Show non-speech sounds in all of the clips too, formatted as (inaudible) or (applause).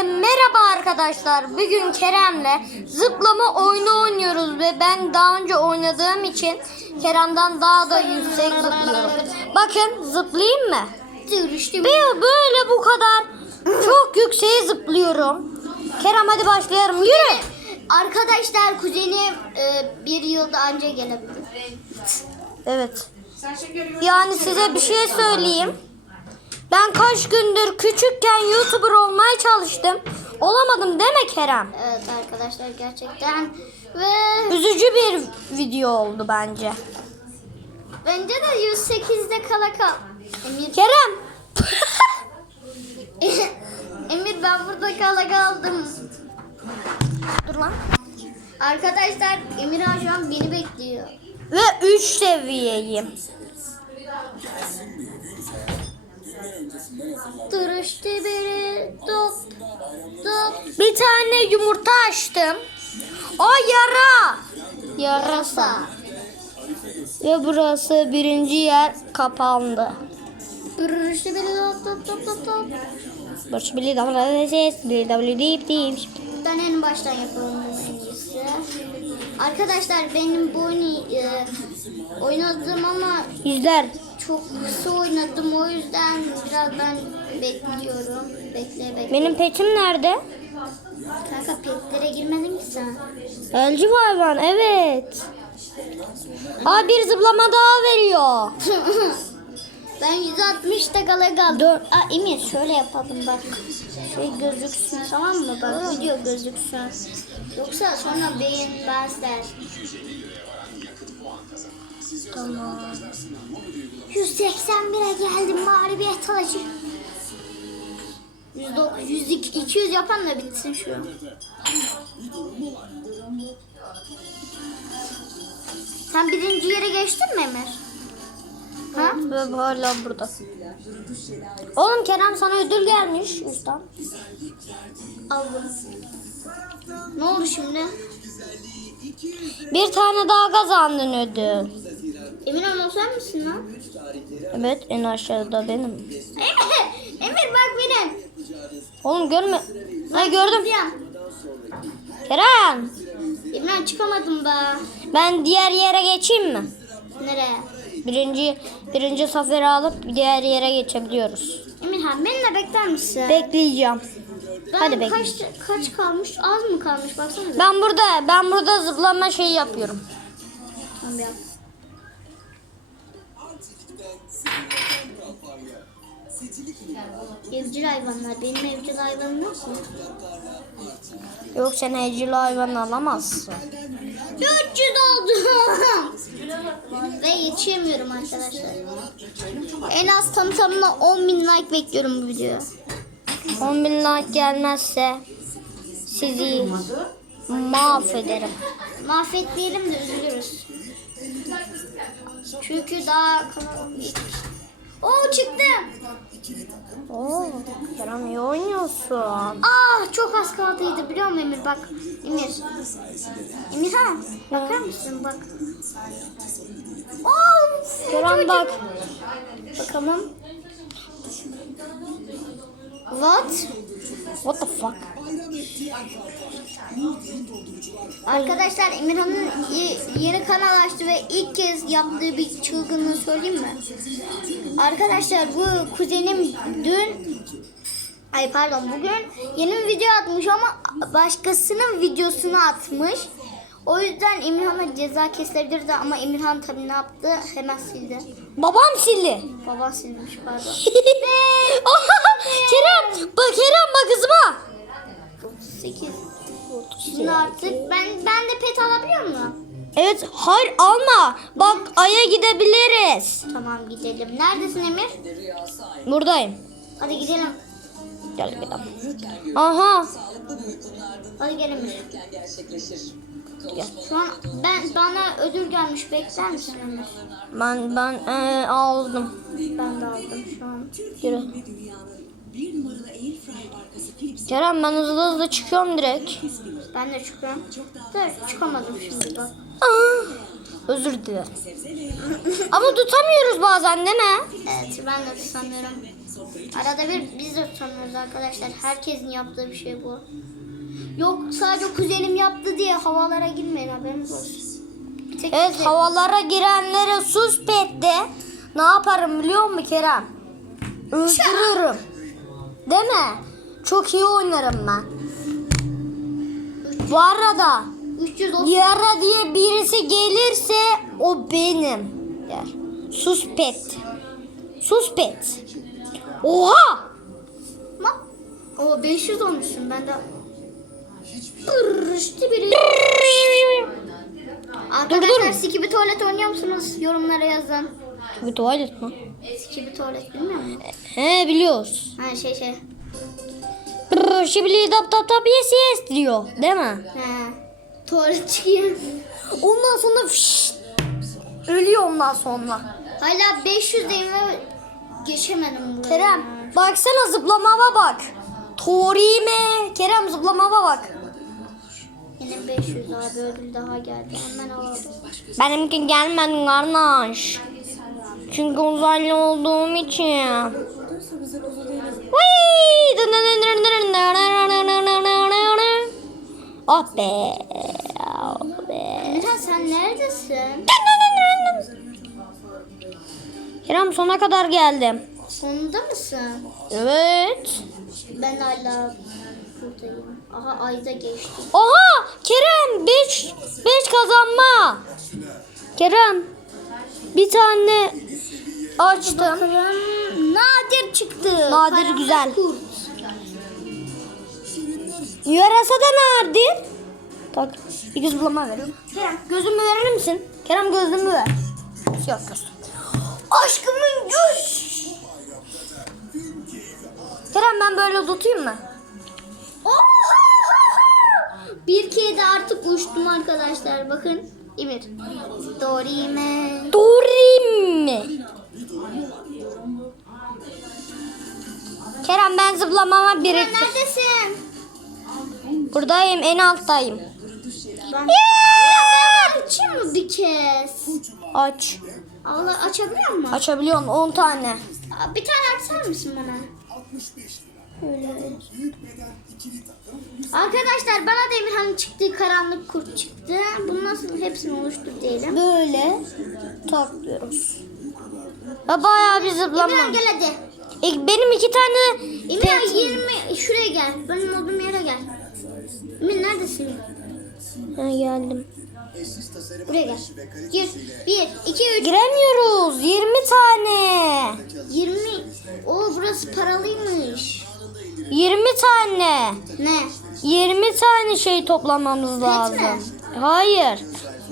Herkese merhaba arkadaşlar. Bugün Kerem'le zıplama oyunu oynuyoruz ve ben daha önce oynadığım için Kerem'den daha da yüksek zıplıyorum. Bakın zıplayayım mı? Böyle, böyle bu kadar çok yükseğe zıplıyorum. Kerem hadi başlayalım. Yürü. Arkadaşlar kuzenim e, bir yılda anca gelebilir. Evet. Yani size bir şey söyleyeyim. Ben kaç gündür küçükken YouTuber olmaya çalıştım. Olamadım değil mi Kerem? Evet arkadaşlar gerçekten ve Üzücü bir video oldu bence. bence de 108'de kala kal. Emir, Kerem. (laughs) Emir ben burada kala kaldım. Dur lan. Arkadaşlar Emirhan şu an beni bekliyor. Ve 3 seviyeyim. Duruştu biri top top Bir tane yumurta açtım. O yara. yarasa. Ve burası birinci yer kapandı. Duruştu biri top top. Baş bili davranı ses, bili davranı deyip deyip. Ben en baştan yapalım iyisi. Arkadaşlar benim bu e, oynadım ama İzler. Çok kısa oynadım o yüzden biraz ben bekliyorum. Bekle bekle. Benim petim nerede? Kanka petlere girmedin ki sen. Elci hayvan evet. Aa bir zıplama daha veriyor. (laughs) ben 160 takala kaldım. Dön. Aa Emir şöyle yapalım bak. Şey gözüksün tamam mı? Bak video gözüksün. Yoksa sonra beğenmezler. Tamam. 181'e geldim mağlubiyet alacı. 109, 102, 200 yapan da bitsin şu. Sen birinci yere geçtin mi Emir? Ha? Ve hala burada. Oğlum Kerem sana ödül gelmiş üstten. Aldım. Ne oldu şimdi? Bir tane daha kazandın ödül. Emin ol sen misin lan? Evet en aşağıda benim. Emir, (laughs) Emir bak benim. Oğlum görme. Ha gördüm. Kerem. Emre çıkamadım da. Ben diğer yere geçeyim mi? Nereye? Birinci birinci saferi alıp diğer yere geçebiliyoruz. Emirhan beni de bekler misin? Bekleyeceğim. ben hadi bekle. kaç, kaç kalmış? Az mı kalmış baksana. Ben burada ben burada zıplama şeyi yapıyorum. Tamam yap. Evcil hayvanlar. Benim evcil hayvanım yok mu? Yok sen evcil hayvan alamazsın. 300 oldum. Ve yetişemiyorum arkadaşlar. En az tam tamına 10 bin like bekliyorum bu videoya. 10 bin like gelmezse sizi mahvederim. Mahvetmeyelim de üzülürüz. Çünkü daha Oo çıktı. Oo, Kerem iyi oynuyorsun. Ah çok az kaldıydı biliyor musun Emir bak. Emir. Emir ha bakar mısın bak. Of. Kerem bak. Bakalım. What? What the fuck? Arkadaşlar Emirhan'ın yeni kanal açtı ve ilk kez yaptığı bir çılgınlığı söyleyeyim mi? Arkadaşlar bu kuzenim dün ay pardon bugün yeni bir video atmış ama başkasının videosunu atmış. O yüzden Emirhan'a ceza kesilebilirdi ama Emirhan tabii ne yaptı? Hemen sildi. Babam sildi. Baba silmiş pardon. (laughs) Kerem, bak Kerem bak kızıma. 8. Şimdi artık ben ben de pet alabiliyor muyum? Evet, hayır alma. Bak aya gidebiliriz. Tamam gidelim. Neredesin Emir? Buradayım. Hadi gidelim. Gel gidelim. Aha. Hadi gel Emir. Gel. Şu an ben bana ödül gelmiş. Bekler misin Emir? Ben ben ee, aldım. Ben de aldım şu an. Yürü. Kerem ben hızlı hızlı çıkıyorum direkt. Ben de çıkıyorum. Dur çıkamadım şimdi bak. Aa, özür dilerim. Ama tutamıyoruz bazen değil mi? Evet ben de sanıyorum. Arada bir biz de sanıyoruz arkadaşlar. Herkesin yaptığı bir şey bu. Yok sadece kuzenim yaptı diye havalara girmeyin haberiniz olsun. Tek Evet kuzenim- havalara girenlere sus de ne yaparım biliyor musun Kerem? Öldürürüm. Değil mi? Çok iyi oynarım ben. Bu arada 300 olsun. Yara diye birisi gelirse o benim der. Sus pet. Sus pet. Oha! Bak. O 500 olmuşsun ben de. Pırr, işte biri. Arkadaşlar Skibi tuvalet oynuyor musunuz? Yorumlara yazın. Bir tuvalet mi? Skibi tuvalet bilmiyor musun? He biliyoruz. Ha şey şey. Brrr, Şibili dap dap dap yes yes diyor. Değil mi? He. Tuvalet çıkıyor. Ondan sonra fış, ölüyor ondan sonra. Hala 500'deyim ve geçemedim buraya. Kerem baksana zıplamama bak. Torime. Kerem zıplamama bak. Yine 500 abi ödül daha geldi. Hemen alalım. Benimki gelmedi kardeş. Çünkü uzaylı olduğum için. Vıy! Dın dın sen neredesin? Kerem sona kadar geldim. Sonunda mısın? Evet. Ben hala buradayım. Aha ayda geçtim. Oha! Kerem 5 5 kazanma. Kerem bir tane açtım. Bakalım. Nadir çıktı. Nadir Karanlık güzel. Kurt. Yarasa da nadir. Tak. Bir göz bulama verin. Kerem gözümü verir misin? Kerem gözümü ver. Yok göz. Aşkımın göz. Kerem ben böyle tutayım mı? Bir kere artık uçtum arkadaşlar. Bakın. Emir. Dorime. Mı? Kerem ben zıplamama biriktir. neredesin? Buradayım en alttayım. Ben... Ben açayım mı bir kez? Aç. Allah açabiliyor musun? Açabiliyorsun 10 tane. Aa, Bir tane açar mısın bana? Arkadaşlar bana da Emirhan'ın çıktığı karanlık kurt çıktı. Bunu nasıl hepsini oluştur diyelim. Böyle taklıyoruz. Ya bayağı bir zıplama. Emirhan gel hadi. İlk benim iki tane Emirhan pet- 20 şuraya gel. Benim olduğum yere gel. Emir neredesin? Ha, geldim. Buraya gel. Gir. 1, 2, 3, Giremiyoruz. 20 tane. 20. Oo burası paralıymış. 20 tane. Ne? 20 tane şey toplamamız lazım. Hayır.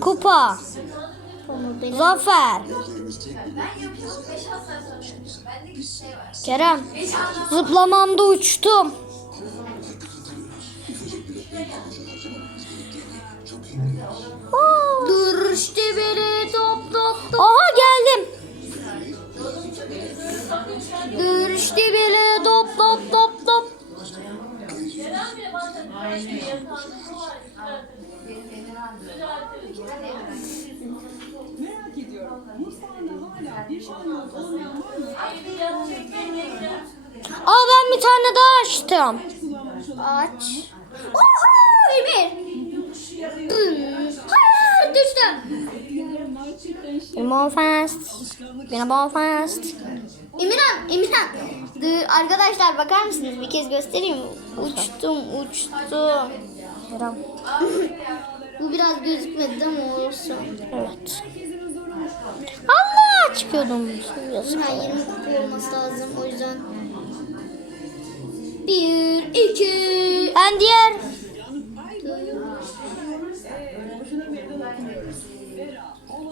Kupa. Zafer. Kerem. Zıplamamda uçtum. Aa. Dur işte beni top top top. Aha geldim. Dur işte Bile top top top top. Merak ediyorum. Mutfağında hala bir şarjımız olmayan var mı? Aa ben bir tane daha açtım. Aç. Oha Emir. Hayır düştüm. fast. Benim ball fast. Emirhan, Emirhan. Dur arkadaşlar bakar mısınız? Bir kez göstereyim. Uçtum, uçtum. Kerem. (laughs) Bu biraz gözükmedi ama olsun. Evet. Allah çıkıyordum. Emirhan 20 kupa olması lazım o yüzden. Bir, iki. Ben diğer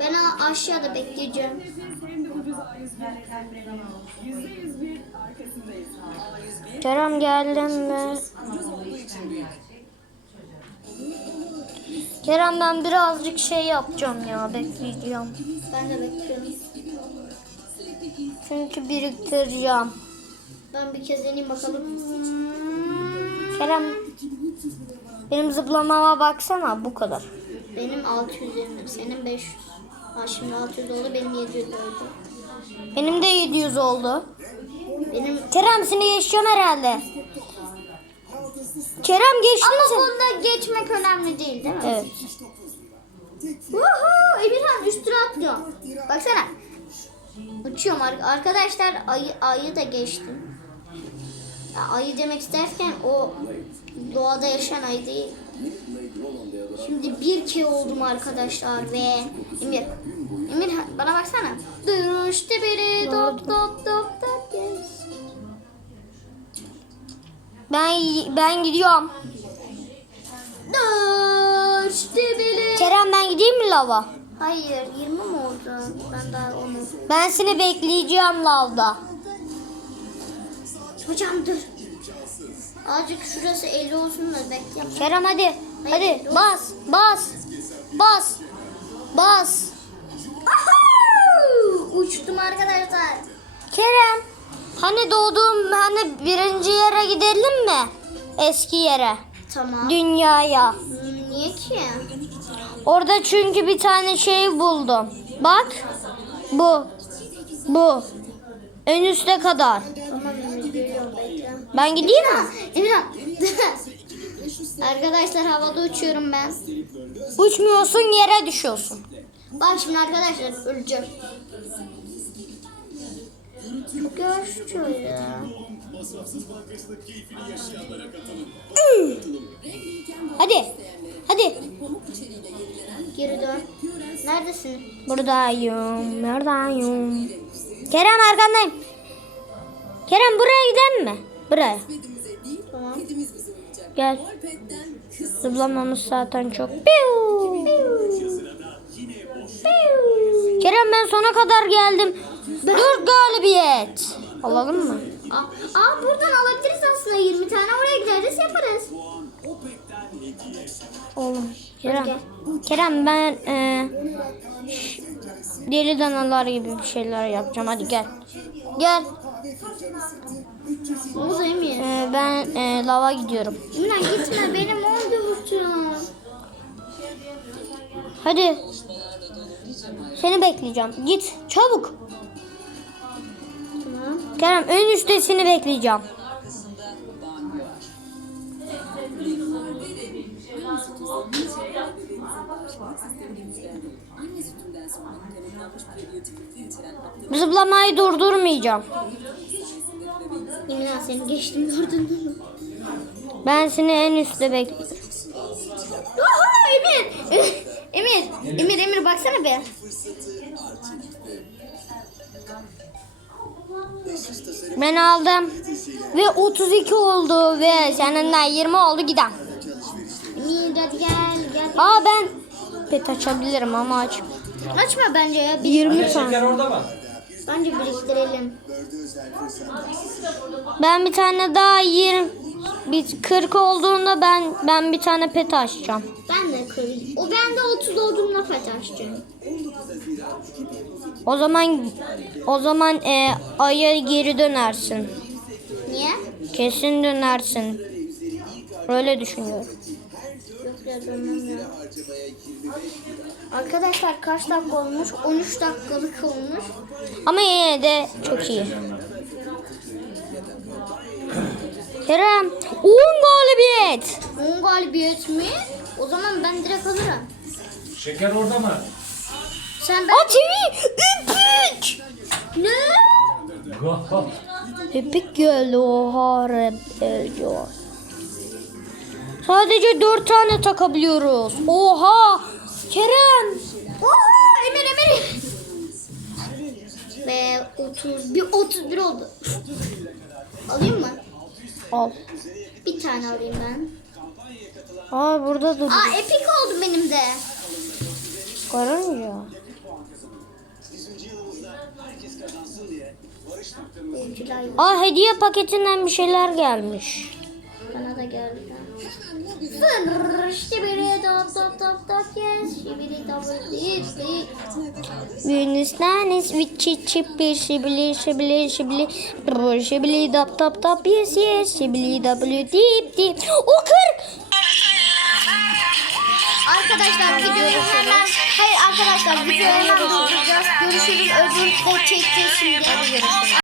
Ben aşağıda bekleyeceğim. Hem de ucuz A101. %101 arkasındayız. A101 Kerem geldim mi? Kerem ben birazcık şey yapacağım ya bekleyeceğim. Ben de bekliyorum. Çünkü biriktireceğim. Ben bir kez deneyeyim bakalım. Kerem benim zıplamama baksana bu kadar. Benim 600 üzerinde, senin 500. Ha şimdi 600 oldu, benim 700 oldu. Benim de 700 oldu. Benim Kerem seni geçeceğim herhalde. Kerem geçtin ama sen. bunda geçmek önemli değil değil mi? Evet. Woohoo! Emirhan üstüne atlıyor. Baksana. Uçuyorum ar- arkadaşlar ayı, ayı da geçtim. Ya, ayı demek isterken o doğada yaşayan ayı değil. Şimdi bir ke oldum arkadaşlar ve Emir. Emir bana baksana. Düştü biri top top top yes. Ben ben gidiyorum. Düştü biri. Kerem ben gideyim mi lava? Hayır 20 mi oldu? Ben daha onu. Ben seni bekleyeceğim lavda. Hocam dur. Azıcık şurası 50 olsun da bekleyeyim. Kerem hadi. Hadi bas bas. Bas. Bas. Uçtum arkadaşlar. Kerem. Hani doğduğum hani birinci yere gidelim mi? Eski yere. Tamam. Dünyaya. Niye ki? Orada çünkü bir tane şey buldum. Bak. Bu. Bu. En üste kadar. Tamam. Ben gideyim mi? Emirhan. Arkadaşlar havada uçuyorum ben. Uçmuyorsun yere düşüyorsun. Bak şimdi arkadaşlar öleceğim. Uçuyor ya. Hadi. Hadi. Geri dön. Neredesin? Buradayım. Neredeyim? Kerem arkandayım. Kerem buraya gidelim mi? Buraya. Gel. Zıplamamız zaten çok. Piu. Kerem ben sona kadar geldim. Dört galibiyet. Alalım mı? Aa, aa buradan alabiliriz aslında 20 tane oraya gideriz yaparız. Oğlum. Kerem. Kerem ben e, deli danalar gibi bir şeyler yapacağım. Hadi gel. Gel. Oldu Emir? E, ben e, lava gidiyorum. Emine gitme benim oldu uçurum. Hadi. Seni bekleyeceğim. Git çabuk. Tamam. Kerem en üsttesini bekleyeceğim. Zıplamayı durdurmayacağım. Emine seni geçtim gördün mü? Ben seni en üstte bekliyorum. Oha Emir. (laughs) Emir. Emir Emir baksana be. Ben aldım. Ve 32 oldu ve senden 20 oldu giden. Emir hadi gel gel. Aa ben pet açabilirim ama aç. Açma bence ya. Bir, 20 tane. Şeker orada mı? Bence biriktirelim. Ben bir tane daha 20 bir 40 olduğunda ben ben bir tane pet açacağım. Ben de kırayım. O bende 30 olduğumda kaç açacağım. O zaman o zaman e, aya geri dönersin. Niye? Kesin dönersin. Öyle düşünüyorum. Yok ya. Arkadaşlar kaç dakika olmuş? 13 dakikalık olmuş. Ama yine de çok iyi. Kerem 10 galibiyet. 10 galibiyet mi? O zaman ben direkt alırım. Şeker orada mı? Sen ben... Ati epik. Ne? Epik geldi oha rap geliyor. Sadece 4 tane takabiliyoruz. Oha! Kerem! Oha Emir Emir. Ve 30 bir 31 oldu. Alayım mı? Al. Bir tane alayım ben. Aa burada dur. Aa epik oldu benim de. Karınca. Aa hediye paketinden bir şeyler gelmiş. bana da geldi. Fırr, şibiri dop dop dop dop yes, şibiri dip dip. Yunus'tan viçi çipi şibili şibili şibili brr, şibili dap dap dap yes yes şibili w dip dip. O kır. Arkadaşlar videoyu hemen hayır arkadaşlar videoyu hemen durduracağız. Görüşürüz öbür o çekeceğiz şimdi. Görüşürüz.